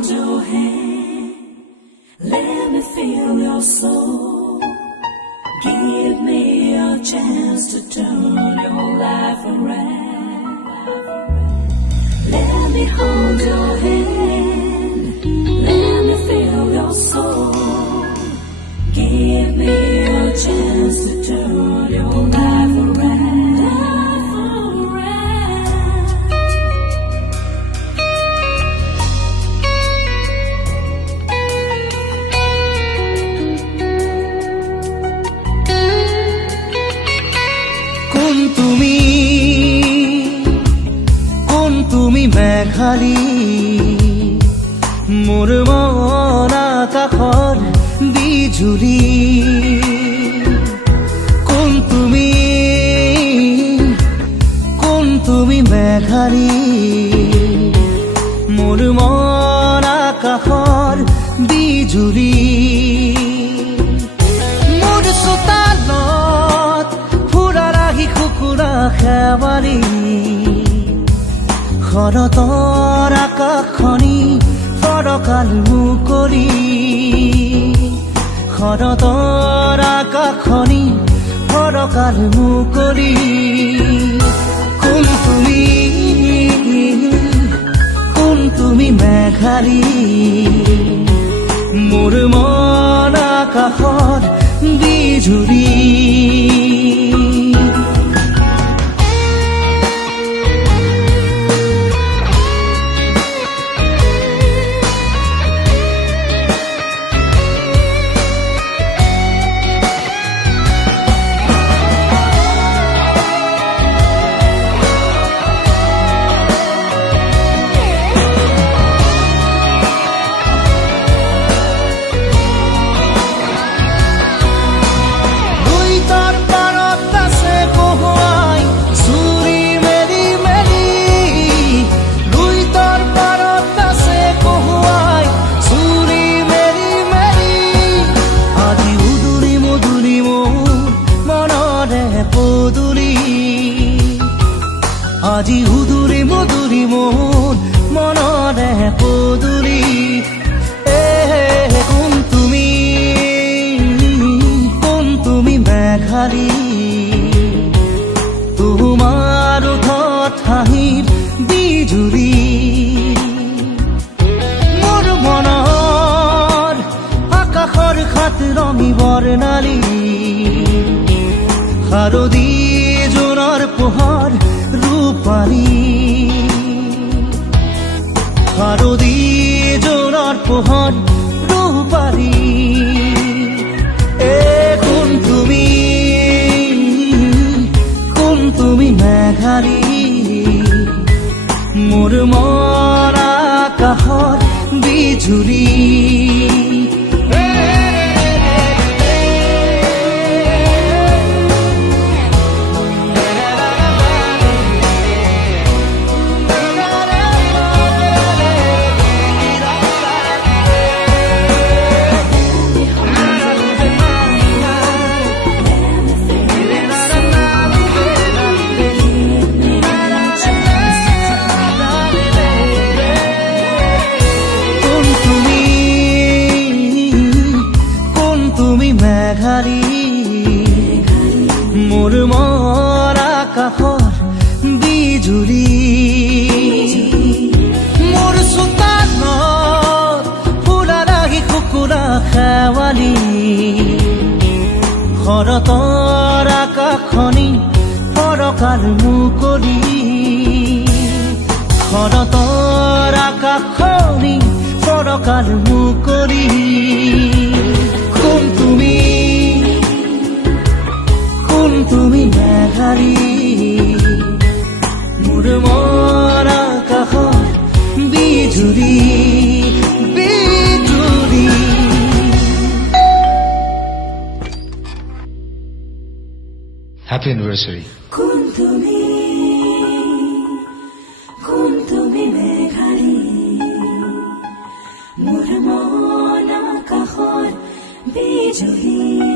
hold your hand. Let me feel your soul. Give me a chance to turn your life around. Let me hold your hand. Let me feel your soul. Give me a chance to turn your life around. তুমি মেঘালী মোৰ মন আকাশৰ বিজুলী কোন তুমি মেঘালী মোৰ মন আকাশৰ বিজুলী মোৰ চোতালত ফুৰা ৰাখি কুকুৰা খেৱালী শৰতৰ আকাশখনি ফৰকাল মুকলি শৰতৰ আকাশখনি ফৰকাল মুকলি কোন তুমি মেঘালী মোৰ মন আকাশৰ বিজুলী আজি উদুৰি মধুৰি মোৰ মনৰে পদুলি কোন তুমি মেঘালী তোমাৰ ওঠত হাঁহিৰ বিজুলী মোৰ মনৰ আকাশৰ খাত ৰঙী বৰ্ণালী শাৰদী জোনৰ পোহৰ ৰূপালী শাৰদী জোনৰ পোহৰ ৰূপালী কোন তুমি মেঘালী মোৰ মন আকাশৰ বিজুলী মোৰ মন আকাশৰ বিজুলী মোৰ চোতালত ফুৰা ৰাখি কুকুৰা খেৱালী শৰতৰ আকাশখনি ফৰকাল মুকলি শৰতৰ আকাশখনি ফৰকাল মুকলি কোন তুমি মেঘালী মোৰ মন আকাশৰ বিজুলী হ্যাপি অ্যানিভাৰ্সাৰি কোন তুমি মেঘালী মোৰ মন আকাশৰ বিজুলী